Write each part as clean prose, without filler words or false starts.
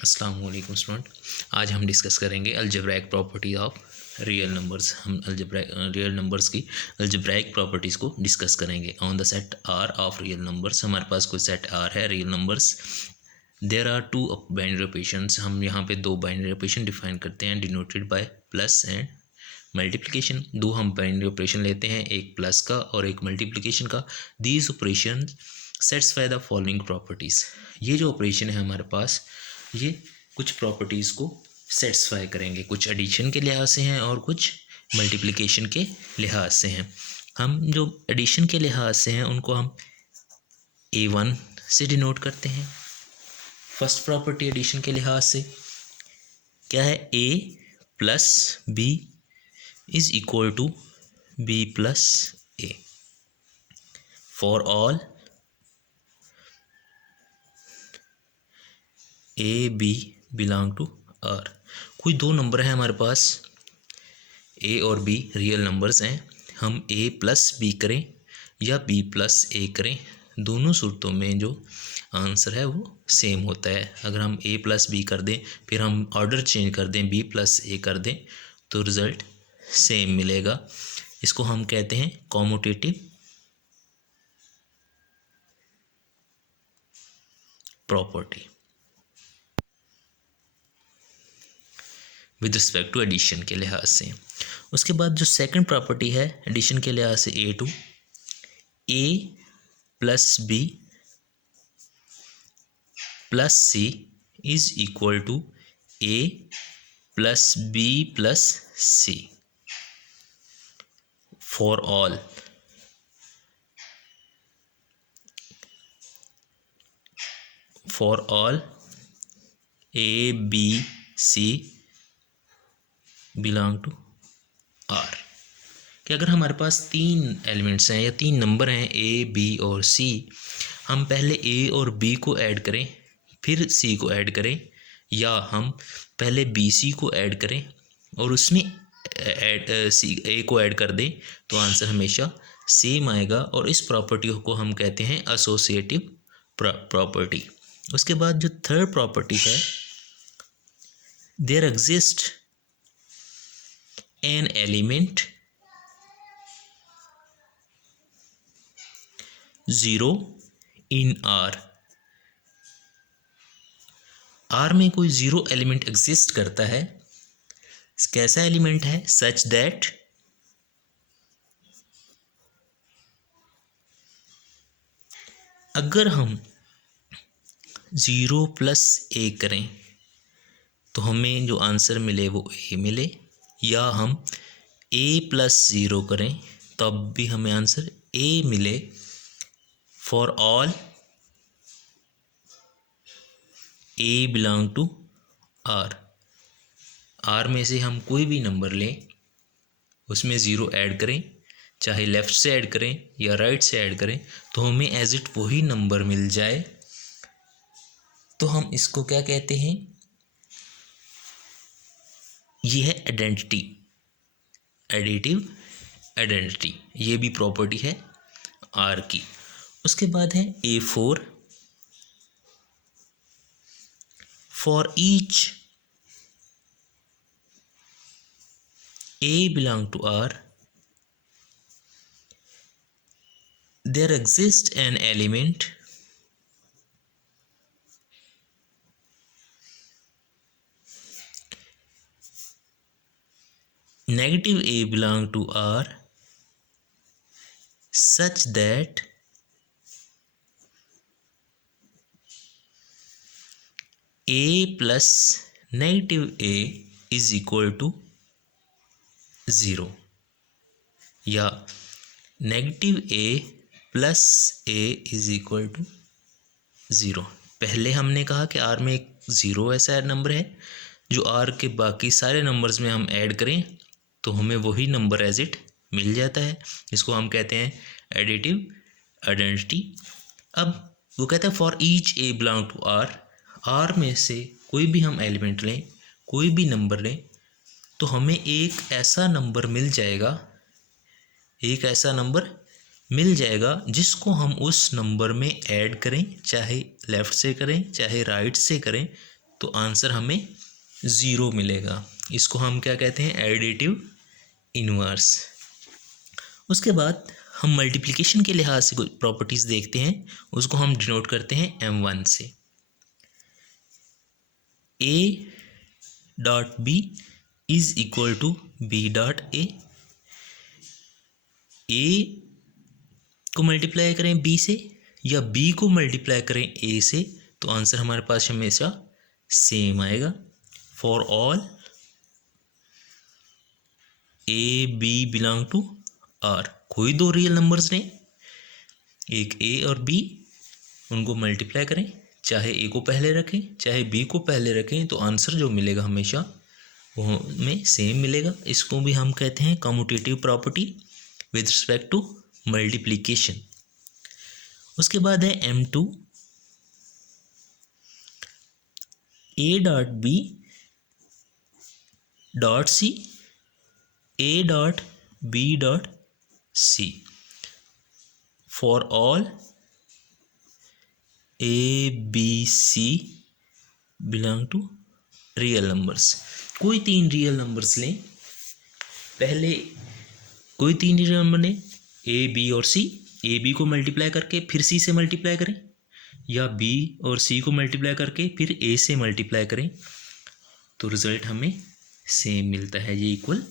अस्सलाम वालेकुम स्टूडेंट। आज हम डिस्कस करेंगे algebraic property of real numbers. हम रियल नंबर्स की अलजेब्राइक प्रॉपर्टीज़ को डिस्कस करेंगे। On the set R of real numbers, हमारे पास कोई सेट आर है real numbers. There are two binary operations. हम यहाँ पे दो बाइनरी ऑपरेशन डिफाइन करते हैं denoted by plus and multiplication. दो हम बाइनरी ऑपरेशन लेते हैं, एक प्लस का और एक मल्टीप्लिकेशन का। These operation satisfy the following properties. ये जो ऑपरेशन है हमारे पास, ये कुछ प्रॉपर्टीज़ को सेटिस्फाई करेंगे। कुछ एडिशन के लिहाज से हैं और कुछ मल्टीप्लिकेशन के लिहाज से हैं। हम जो एडिशन के लिहाज से हैं उनको हम A1 से डिनोट करते हैं। फर्स्ट प्रॉपर्टी एडिशन के लिहाज से क्या है? A plus B is equal to B plus A for all A B belong to R. कोई दो नंबर है हमारे पास, ए और बी रियल नंबर्स हैं। हम ए प्लस बी करें या बी प्लस ए करें, दोनों सूरतों में जो आंसर है वो सेम होता है। अगर हम ए प्लस बी कर दें, फिर हम ऑर्डर चेंज कर दें, बी प्लस ए कर दें, तो रिज़ल्ट सेम मिलेगा। इसको हम कहते हैं commutative property with respect to addition के लिहाज से। उसके बाद जो सेकंड प्रॉपर्टी है एडिशन के लिहाज से, A2 A plus B plus C is equal to A plus B plus C for all A B C belong to R. कि अगर हमारे पास तीन एलिमेंट्स हैं या तीन नंबर हैं ए बी और सी, हम पहले ए और बी को ऐड करें फिर सी को ऐड करें, या हम पहले बी सी को ऐड करें और उसमें सी ए को ऐड कर दें, तो आंसर हमेशा सेम आएगा। और इस प्रॉपर्टी को हम कहते हैं एसोसिएटिव प्रॉपर्टी। उसके बाद जो थर्ड प्रॉपर्टी है, there exist an element 0 in R. R में कोई 0 एलिमेंट एग्जिस्ट करता है। कैसा एलिमेंट है? सच दैट अगर हम 0 प्लस ए करें तो हमें जो आंसर मिले वो ए मिले, या हम ए प्लस 0 करें तब भी हमें आंसर ए मिले। For all A belong to R. R में से हम कोई भी नंबर लें, उसमें 0 ऐड करें, चाहे लेफ़्ट से ऐड करें या राइट से ऐड करें, तो हमें एज इट वही नंबर मिल जाए, तो हम इसको क्या कहते हैं? ये है आइडेंटिटी, एडिटिव आइडेंटिटी। ये भी प्रॉपर्टी है आर की। उसके बाद है A4 for each A belong to R, there exists an element negative A belong to R such that A plus negative A is equal to 0, या negative A plus A is equal to 0। पहले हमने कहा कि R में एक 0 ऐसा number है जो R के बाकी सारे नंबर्स में हम ऐड करें तो हमें वही नंबर एज इट मिल जाता है। इसको हम कहते हैं एडिटिव आइडेंटिटी। अब वो कहता है for each A belong to R। R में से कोई भी हम एलिमेंट लें, कोई भी नंबर लें, तो हमें एक ऐसा नंबर मिल जाएगा जिसको हम उस नंबर में ऐड करें, चाहे लेफ़्ट से करें चाहे राइट से करें, तो आंसर हमें 0 मिलेगा। इसको हम क्या कहते हैं, एडिटिव इनवर्स। उसके बाद हम मल्टीप्लिकेशन के लिहाज से कुछ प्रॉपर्टीज़ देखते हैं, उसको हम डिनोट करते हैं M1 से। A dot B is equal to B dot A। A को मल्टीप्लाई करें B से या B को मल्टीप्लाई करें A से, तो आंसर हमारे पास हमेशा सेम आएगा। For all A B belong to R। कोई दो रियल नंबर्स लें, एक A और B, उनको मल्टीप्लाई करें, चाहे A को पहले रखें चाहे B को पहले रखें, तो आंसर जो मिलेगा हमेशा वो हमें सेम मिलेगा। इसको भी हम कहते हैं commutative property with respect to multiplication. उसके बाद है M2, A dot B dot C, A dot B dot C for all A B C belong to real numbers. कोई तीन रियल नंबर्स लें, पहले कोई तीन रियल नंबर लें A B और C, A B को मल्टीप्लाई करके फिर C से मल्टीप्लाई करें, या B और C को मल्टीप्लाई करके फिर A से मल्टीप्लाई करें, तो रिजल्ट हमें सेम मिलता है, ये इक्वल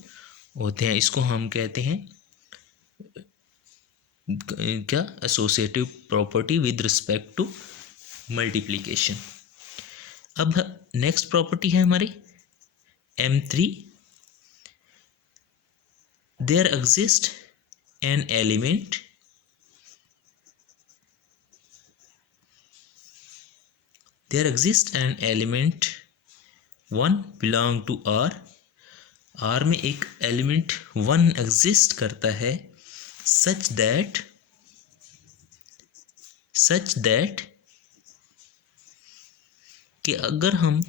होते हैं। इसको हम कहते हैं क्या, associative property with respect to multiplication. अब नेक्स्ट प्रॉपर्टी है हमारी M3, there exist an element there exists an element 1 belong to R। R में एक एलिमेंट 1 एग्जिस्ट करता है, सच दैट कि अगर हम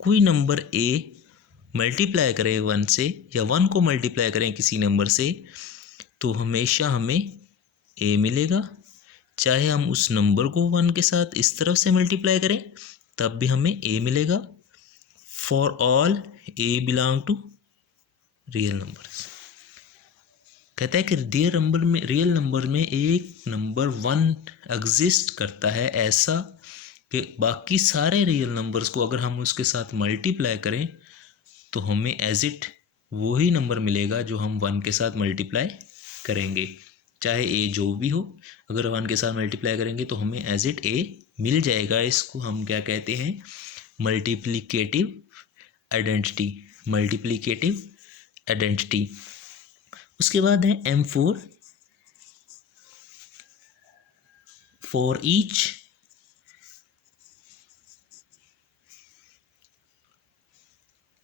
कोई नंबर A मल्टीप्लाई करें 1 से, या 1 को मल्टीप्लाई करें किसी नंबर से, तो हमेशा हमें A मिलेगा। चाहे हम उस नंबर को 1 के साथ इस तरफ से मल्टीप्लाई करें तब भी हमें A मिलेगा। For all A belong to real numbers. कहता है कि रियल नंबर में एक नंबर 1 एग्जिस्ट करता है, ऐसा कि बाकी सारे रियल नंबर्स को अगर हम उसके साथ मल्टीप्लाई करें तो हमें एज इट वही नंबर मिलेगा जो हम 1 के साथ मल्टीप्लाई करेंगे, चाहे A जो भी हो, अगर 1 के साथ मल्टीप्लाई करेंगे तो हमें एज इट A मिल जाएगा। इसको हम क्या कहते हैं, मल्टीप्लिकेटिव आइडेंटिटी। उसके बाद है M4, for each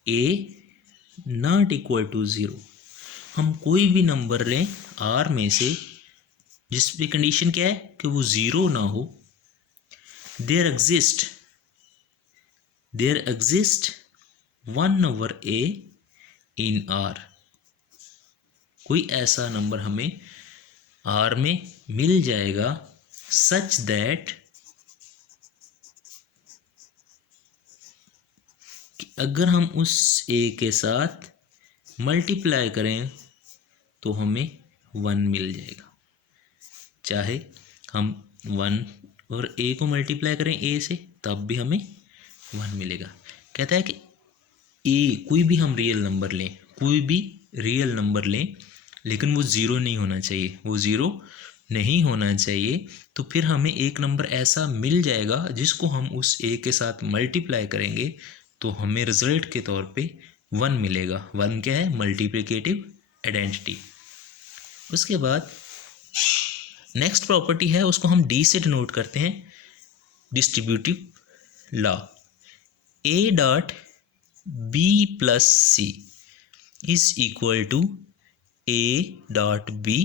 A not equal to 0। हम कोई भी नंबर लें R में से जिस पे कंडीशन क्या है कि वो 0 ना हो, there exist 1 number A in R। कोई ऐसा नंबर हमें R में मिल जाएगा सच दैट कि अगर हम उस A के साथ मल्टीप्लाई करें तो हमें 1 मिल जाएगा। चाहे हम 1 और A को मल्टीप्लाई करें A से तब भी हमें 1 मिलेगा। कहता है कि A कोई भी हम रियल नंबर लें लेकिन वो 0 नहीं होना चाहिए, तो फिर हमें एक नंबर ऐसा मिल जाएगा जिसको हम उस A के साथ मल्टीप्लाई करेंगे तो हमें रिजल्ट के तौर पे 1 मिलेगा। 1 क्या है, मल्टीप्लिकेटिव आइडेंटिटी। उसके बाद नेक्स्ट प्रॉपर्टी है, उसको हम D से डिनोट करते हैं, distributive law. A dot B plus C is equal to A dot B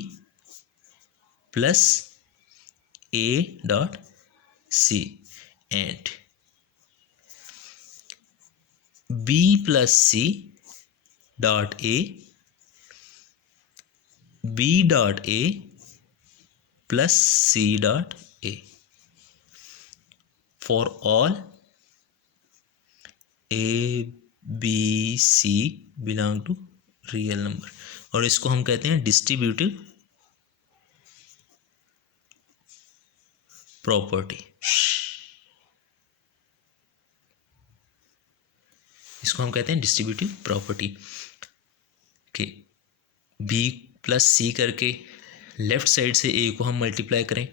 plus A dot C and B plus C dot A, B dot A plus C dot A for all A B C belong to real number, और इसको हम कहते हैं distributive property. इसको हम कहते हैं distributive property कि बी प्लस सी करके लेफ्ट साइड से ए को हम मल्टीप्लाई करें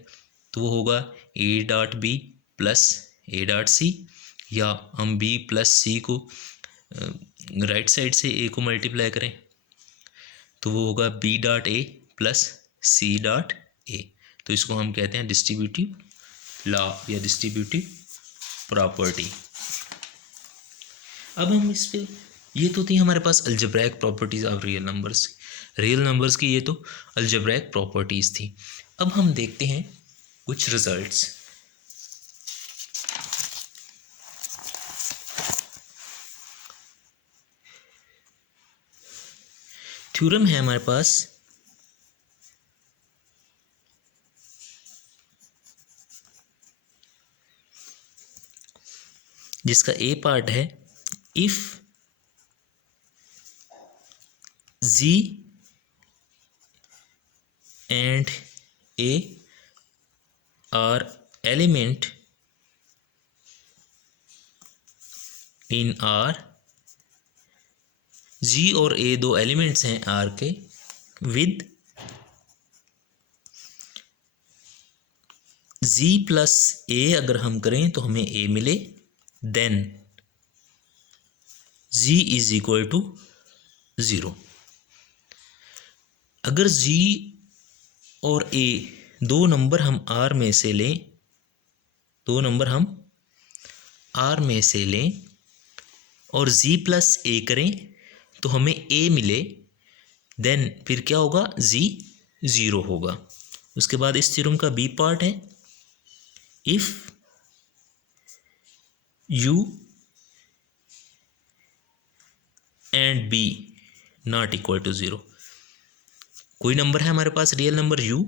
तो वो होगा A dot B plus A dot C, या हम बी प्लस सी को राइट साइड से ए को मल्टीप्लाई करें तो वो होगा B dot A plus C dot A. तो इसको हम कहते हैं डिस्ट्रीब्यूटिव लॉ या डिस्ट्रीब्यूटिव प्रॉपर्टी। अब हम इस पे, ये तो थी हमारे पास algebraic properties of real numbers, real numbers की ये तो अलजेब्राइक प्रॉपर्टीज थी। अब हम देखते हैं कुछ रिजल्ट्स। थ्योरम है हमारे पास जिसका ए पार्ट है if G and A are element in R, G और ए दो एलिमेंट्स हैं आर के, विद जी प्लस ए अगर हम करें तो हमें ए मिले, then G is equal to 0। अगर जी और ए दो नंबर हम आर में से लें, दो नंबर हम आर में से लें और जी प्लस ए करें तो हमें ए मिले, देन फिर क्या होगा, जी 0 होगा। उसके बाद इस थ्योरम का बी पार्ट है if U and B not equal to 0। कोई नंबर है हमारे पास रियल नंबर u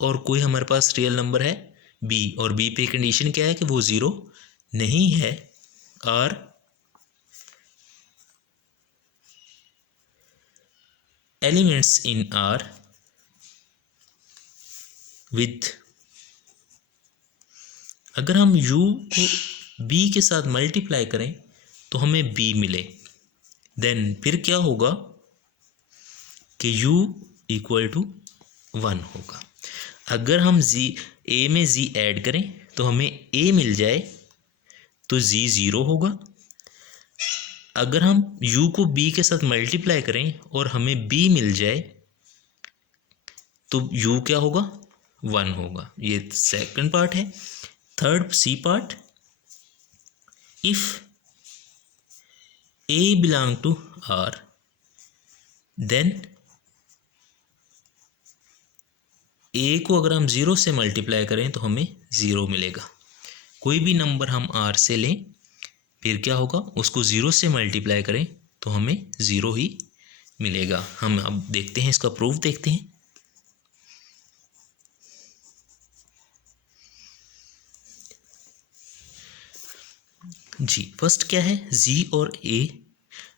और कोई हमारे पास रियल नंबर है b, और b पे कंडीशन क्या है कि वो 0 नहीं है, और एलिमेंट्स इन R विथ, अगर हम u को b के साथ मल्टीप्लाई करें तो हमें b मिले, देन फिर क्या होगा कि u इक्वल टू 1 होगा। अगर हम a में z ऐड करें तो हमें a मिल जाए तो z 0 होगा। अगर हम u को b के साथ मल्टीप्लाई करें और हमें b मिल जाए तो u क्या होगा, 1 होगा। ये सेकंड पार्ट है। Third C part, if a belong to R then a को अगर हम 0 से मल्टीप्लाई करें तो हमें 0 मिलेगा। कोई भी नंबर हम R से लें फिर क्या होगा, उसको 0 से मल्टीप्लाई करें तो हमें 0 ही मिलेगा। हम अब देखते हैं इसका प्रूफ देखते हैं। जी फर्स्ट क्या है, जी और ए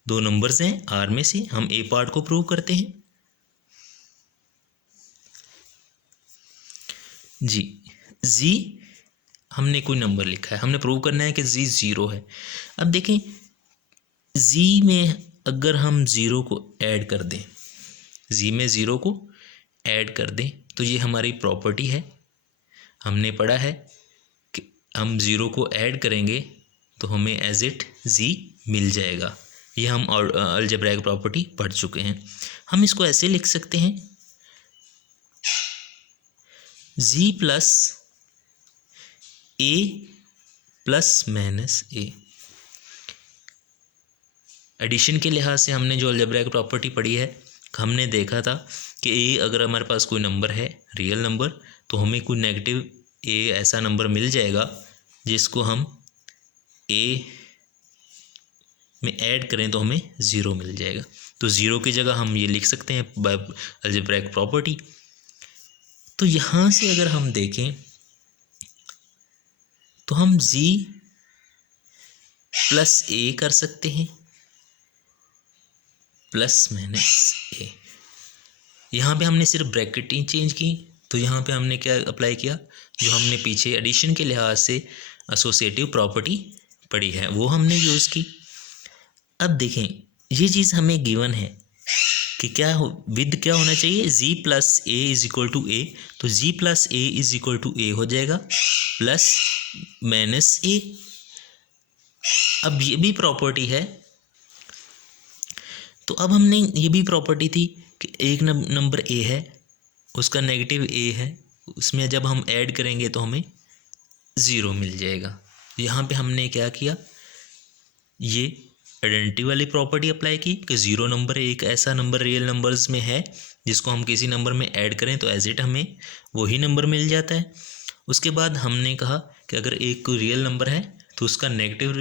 दो नंबर्स हैं आर में से, हम ए पार्ट को प्रूव करते हैं। जी हमने कोई नंबर लिखा है, हमने प्रूव करना है कि जी 0 है। अब देखें जी में अगर हम 0 को ऐड कर दें, जी में 0 को ऐड कर दें तो ये हमारी प्रॉपर्टी है। हमने पढ़ा है कि हम 0 को ऐड करेंगे तो हमें एज इट जी मिल जाएगा। ये हम अलजेब्राइक प्रॉपर्टी पढ़ चुके हैं। हम इसको ऐसे लिख सकते हैं, जी प्लस ए प्लस माइनस ए। एडिशन के लिहाज से हमने जो अलजेब्राइक प्रॉपर्टी पढ़ी है, हमने देखा था कि ए अगर हमारे पास कोई नंबर है रियल नंबर तो हमें कोई नेगेटिव ए ऐसा नंबर मिल जाएगा जिसको हम ए में ऐड करें तो हमें 0 मिल जाएगा। तो 0 की जगह हम ये लिख सकते हैं बाय अलजेब्राइक प्रॉपर्टी। तो यहाँ से अगर हम देखें तो हम जी प्लस ए कर सकते हैं, प्लस माइनस ए। यहाँ पे हमने सिर्फ ब्रैकेट ही चेंज की, तो यहाँ पे हमने क्या अप्लाई किया, जो हमने पीछे एडिशन के लिहाज से एसोसिएटिव प्रॉपर्टी पढ़ी है वो हमने यूज़ की। अब देखें ये चीज़ हमें गिवन है कि क्या हो, विद क्या होना चाहिए, G plus A is equal to A, तो G plus A is equal to A हो जाएगा प्लस माइनस ए। अब ये भी प्रॉपर्टी है, तो अब हमने ये भी प्रॉपर्टी थी कि एक नंबर ए है, उसका नेगेटिव ए है, उसमें जब हम ऐड करेंगे तो हमें ज़ीरो मिल जाएगा। यहाँ पे हमने क्या किया, ये आइडेंटिटी वाली प्रॉपर्टी अप्लाई की कि ज़ीरो नंबर एक ऐसा नंबर रियल नंबर्स में है जिसको हम किसी नंबर में ऐड करें तो एज इट हमें वही नंबर मिल जाता है। उसके बाद हमने कहा कि अगर एक कोई रियल नंबर है तो उसका नेगेटिव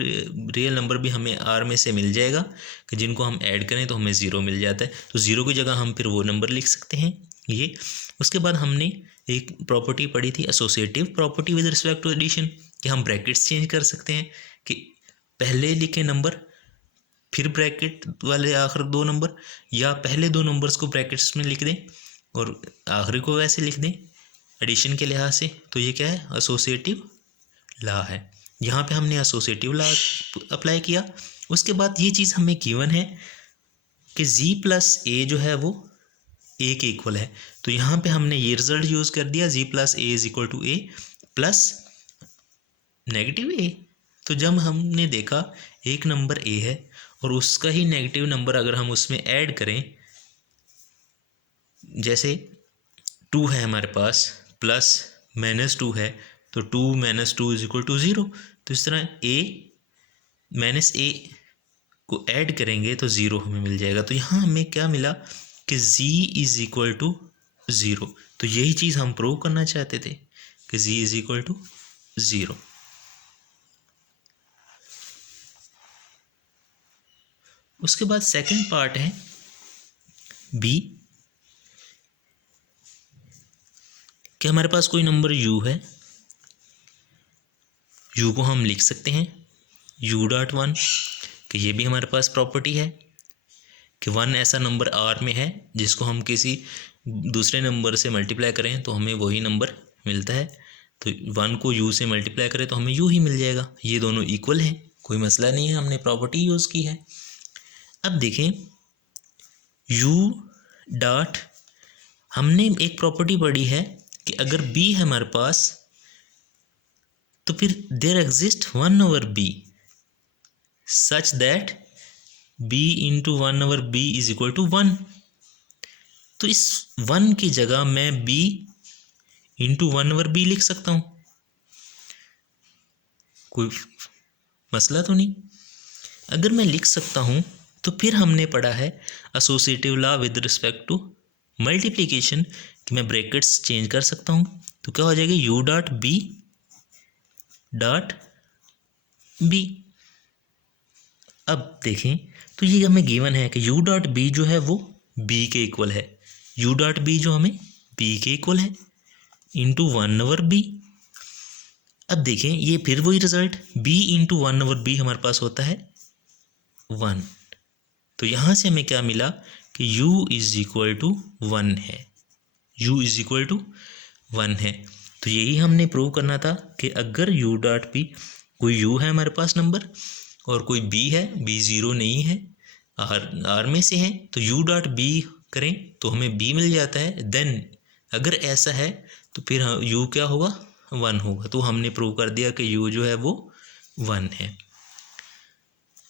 रियल नंबर भी हमें आर में से मिल जाएगा कि जिनको हम ऐड करें तो हमें ज़ीरो मिल जाता है, तो ज़ीरो की जगह हम फिर वो नंबर लिख सकते हैं ये। उसके बाद हमने एक प्रॉपर्टी पढ़ी थी associative property with respect to addition, कि हम ब्रैकेट्स चेंज कर सकते हैं कि पहले लिखे नंबर फिर ब्रैकेट वाले आखिर दो नंबर, या पहले दो नंबर्स को ब्रैकेट्स में लिख दें और आखिरी को वैसे लिख दें एडिशन के लिहाज से। तो ये क्या है, एसोसिएटिव लॉ है। यहाँ पे हमने एसोसिएटिव लॉ अप्लाई किया। उसके बाद ये चीज़ हमें गिवन है कि जी प्लस ए जो है वो ए के इक्वल है, तो यहाँ पे हमने ये रिजल्ट यूज़ कर दिया, G plus A is equal to A plus negative A. तो जब हमने देखा एक नंबर ए है और उसका ही नेगेटिव नंबर अगर हम उसमें ऐड करें, जैसे टू है हमारे पास प्लस माइनस टू है, तो two minus two is equal to zero. तो इस तरह ए माइनस ए को ऐड करेंगे तो ज़ीरो हमें मिल जाएगा। तो यहाँ हमें क्या मिला कि z is equal to zero. तो यही चीज़ हम प्रूव करना चाहते थे कि z is equal to zero. उसके बाद सेकंड पार्ट है बी, कि हमारे पास कोई नंबर u है, u को हम लिख सकते हैं u डॉट वन, कि ये भी हमारे पास प्रॉपर्टी है कि वन ऐसा नंबर r में है जिसको हम किसी दूसरे नंबर से मल्टीप्लाई करें तो हमें वही नंबर मिलता है। तो वन को u से मल्टीप्लाई करें तो हमें u ही मिल जाएगा। ये दोनों इक्वल हैं, कोई मसला नहीं है, हमने प्रॉपर्टी यूज़ की है। अब देखें u डॉट, हमने एक प्रॉपर्टी पढ़ी है कि अगर b है हमारे पास तो फिर there exist one over b such that b into one over b is equal to one. तो इस वन की जगह मैं b into one over b लिख सकता हूँ, कोई मसला तो नहीं। अगर मैं लिख सकता हूँ तो फिर हमने पढ़ा है associative law with respect to multiplication, कि मैं ब्रैकेट्स चेंज कर सकता हूँ। तो क्या हो जाएगा, u dot b dot b। अब देखें तो ये हमें गिवन है कि u डॉट b जो है वो b के इक्वल है, u डॉट b जो हमें b के इक्वल है इंटू वन ओवर b। अब देखें ये फिर वही result, b into one over b हमारे पास होता है वन। तो यहाँ से हमें क्या मिला कि u is equal to one है, u is equal to one है। तो यही हमने प्रूव करना था कि अगर u डॉट b, कोई u है हमारे पास नंबर और कोई b है, b ज़ीरो नहीं है, r में से है, तो u डॉट b करें तो हमें b मिल जाता है। देन अगर ऐसा है तो फिर u क्या होगा, वन होगा। तो हमने प्रूव कर दिया कि u जो है वो वन है।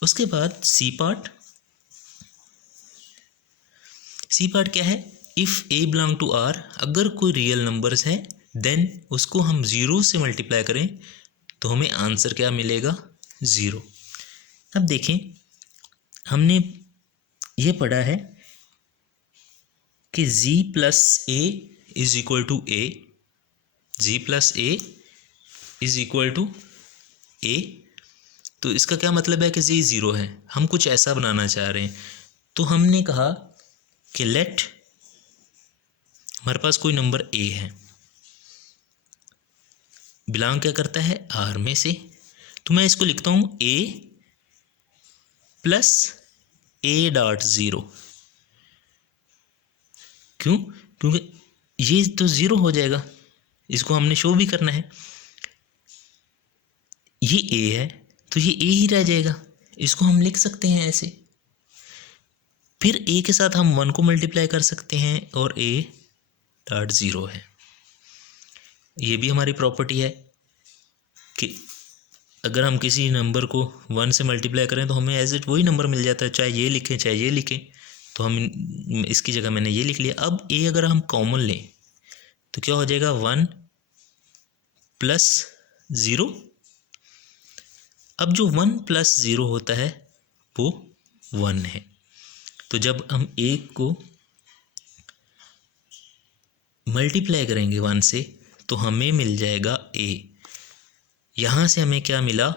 उसके बाद सी पार्ट, सी पार्ट क्या है, if a belong to r, अगर कोई रियल नंबर्स है देन उसको हम ज़ीरो से मल्टीप्लाई करें तो हमें आंसर क्या मिलेगा, ज़ीरो। अब देखें हमने ये पढ़ा है कि z plus A is equal to A, G plus A is equal to A. तो इसका क्या मतलब है कि z ज़ीरो है, हम कुछ ऐसा बनाना चाह रहे हैं। तो हमने कहा कि लेट, हमारे पास कोई नंबर a है, बिलोंग क्या करता है r में से, तो मैं इसको लिखता हूँ a plus A dot zero. क्यों? क्योंकि ये तो ज़ीरो हो जाएगा, इसको हमने शो भी करना है। ये ए है तो ये ए ही रह जाएगा, इसको हम लिख सकते हैं ऐसे। फिर ए के साथ हम 1 को मल्टीप्लाई कर सकते हैं और ए डॉट ज़ीरो है। ये भी हमारी प्रॉपर्टी है कि अगर हम किसी नंबर को 1 से मल्टीप्लाई करें तो हमें एज इट वही नंबर मिल जाता है, चाहे ये लिखें चाहे ये लिखें। तो हम इसकी जगह मैंने ये लिख लिया। अब ए अगर हम कॉमन लें तो क्या हो जाएगा, 1 प्लस ज़ीरो। अब जो 1 प्लस ज़ीरो होता है वो 1 है। तो जब हम ए को मल्टीप्लाई करेंगे 1 से तो हमें मिल जाएगा ए। यहाँ से हमें क्या मिला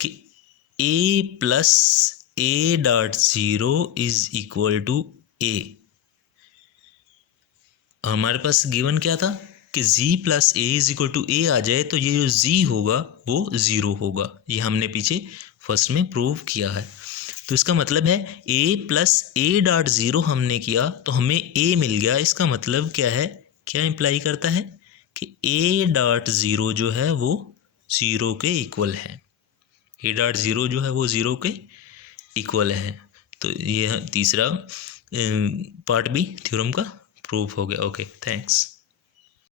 कि A plus A dot zero is equal to A. हमारे पास गिवन क्या था कि z plus A is equal to A आ जाए तो ये जो z होगा वो ज़ीरो होगा। ये हमने पीछे फर्स्ट में प्रूव किया है। तो इसका मतलब है a plus A dot zero हमने किया तो हमें a मिल गया। इसका मतलब क्या है, क्या इम्प्लाई करता है कि a डॉट ज़ीरो जो है वो ज़ीरो के इक्वल है। a डॉट ज़ीरो जो है वो ज़ीरो के इक्वल है। तो ये तीसरा पार्ट भी थ्योरम का प्रूफ हो गया। Okay, thanks.